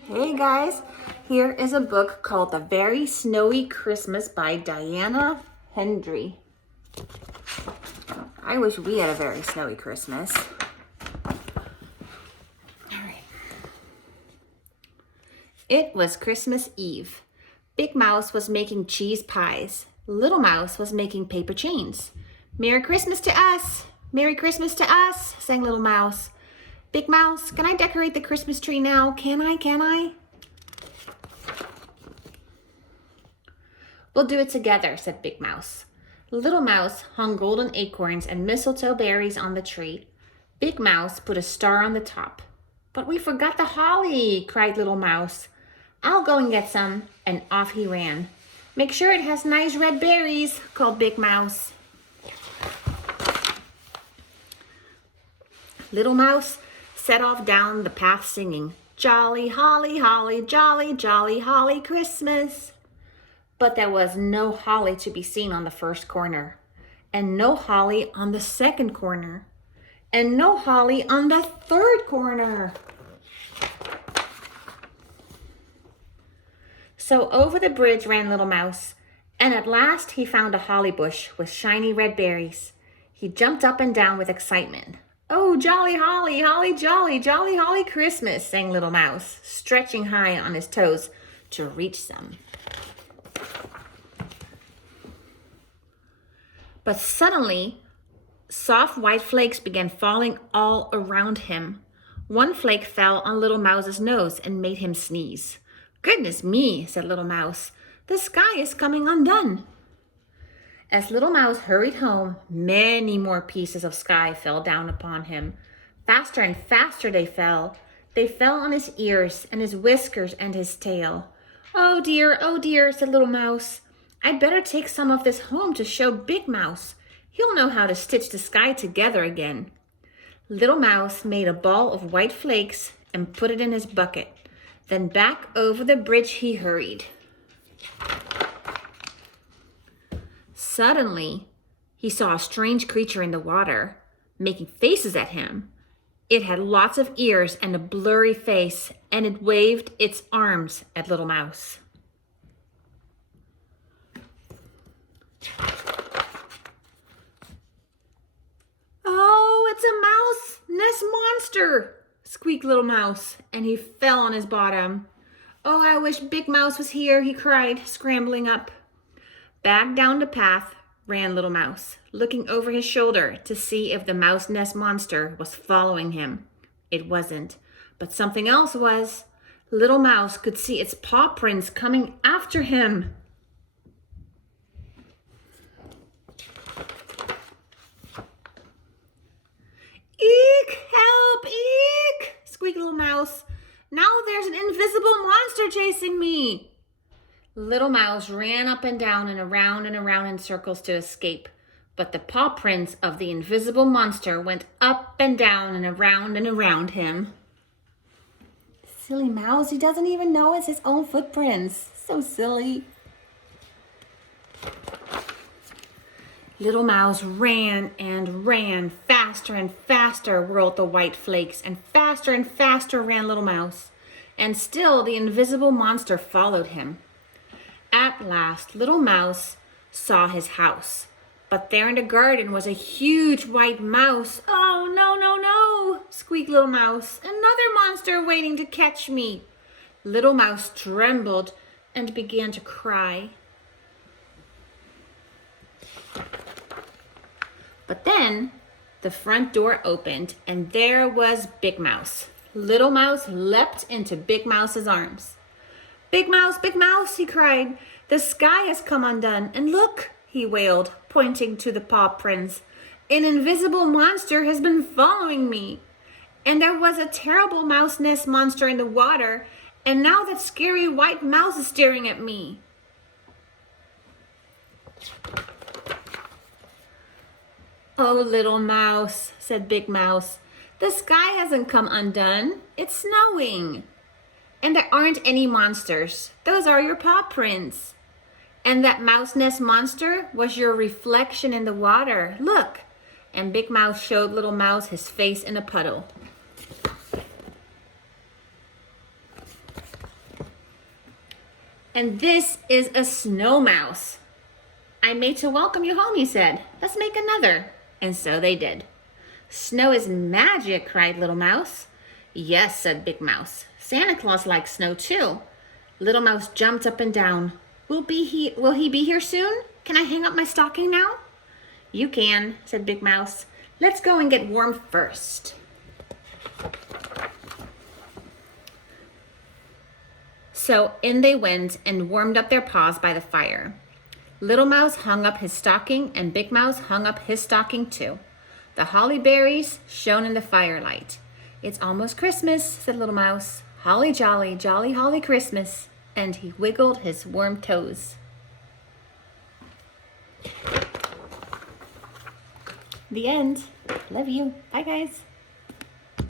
Hey guys, here is a book called The Very Snowy Christmas by Diana Hendry. I wish we had a very snowy Christmas. All right. It was Christmas Eve. Big Mouse was making cheese pies. Little Mouse was making paper chains. Merry Christmas to us! Merry Christmas to us, sang Little Mouse. Big Mouse, can I decorate the Christmas tree now? Can I? We'll do it together, said Big Mouse. Little Mouse hung golden acorns and mistletoe berries on the tree. Big Mouse put a star on the top. But we forgot the holly, cried Little Mouse. I'll go and get some, and off he ran. Make sure it has nice red berries, called Big Mouse. Little Mouse set off down the path singing, Jolly, holly, holly, jolly, jolly, holly Christmas. But there was no holly to be seen on the first corner, and no holly on the second corner, and no holly on the third corner. So over the bridge ran Little Mouse, and at last he found a holly bush with shiny red berries. He jumped up and down with excitement. Oh, jolly holly, holly jolly, jolly holly Christmas, sang Little Mouse, stretching high on his toes to reach them. But suddenly, soft white flakes began falling all around him. One flake fell on Little Mouse's nose and made him sneeze. Goodness me, said Little Mouse, the sky is coming undone. As Little Mouse hurried home, many more pieces of sky fell down upon him. Faster and faster they fell. They fell on his ears and his whiskers and his tail. Oh dear, said Little Mouse. I'd better take some of this home to show Big Mouse. He'll know how to stitch the sky together again. Little Mouse made a ball of white flakes and put it in his bucket. Then back over the bridge he hurried. Suddenly, he saw a strange creature in the water, making faces at him. It had lots of ears and a blurry face, and it waved its arms at Little Mouse. Oh, it's a mouse nest monster, squeaked Little Mouse, and he fell on his bottom. Oh, I wish Big Mouse was here, he cried, scrambling up. Back down the path ran Little Mouse, looking over his shoulder to see if the mouse nest monster was following him. It wasn't, but something else was. Little Mouse could see its paw prints coming after him. Eek! Help! Eek! Squeaked Little Mouse. Now there's an invisible monster chasing me. Little Mouse ran up and down and around in circles to escape, but the paw prints of the invisible monster went up and down and around him. Silly mouse, he doesn't even know it's his own footprints. So silly. Little Mouse ran and ran. Faster and faster whirled the white flakes, and faster ran Little Mouse. And still the invisible monster followed him. At last, Little Mouse saw his house. But there in the garden was a huge white mouse. Oh, no, squeaked Little Mouse. Another monster waiting to catch me. Little Mouse trembled and began to cry. But then the front door opened and there was Big Mouse. Little Mouse leapt into Big Mouse's arms. Big Mouse, he cried. The sky has come undone. And look, he wailed, pointing to the paw prints. An invisible monster has been following me. And there was a terrible mouse nest monster in the water. And now that scary white mouse is staring at me. Oh, Little Mouse, said Big Mouse. The sky hasn't come undone. It's snowing. And there aren't any monsters. Those are your paw prints. And that mouse nest monster was your reflection in the water. Look. And Big Mouse showed Little Mouse his face in a puddle. And this is a snow mouse. I made to welcome you home, he said. Let's make another. And so they did. Snow is magic, cried Little Mouse. Yes, said Big Mouse. Santa Claus likes snow too. Little Mouse jumped up and down. Will he be here soon? Can I hang up my stocking now? You can, said Big Mouse. Let's go and get warm first. So in they went and warmed up their paws by the fire. Little Mouse hung up his stocking and Big Mouse hung up his stocking too. The holly berries shone in the firelight. It's almost Christmas, said Little Mouse. Holly jolly, jolly holly Christmas. And he wiggled his warm toes. The end. Love you. Bye, guys.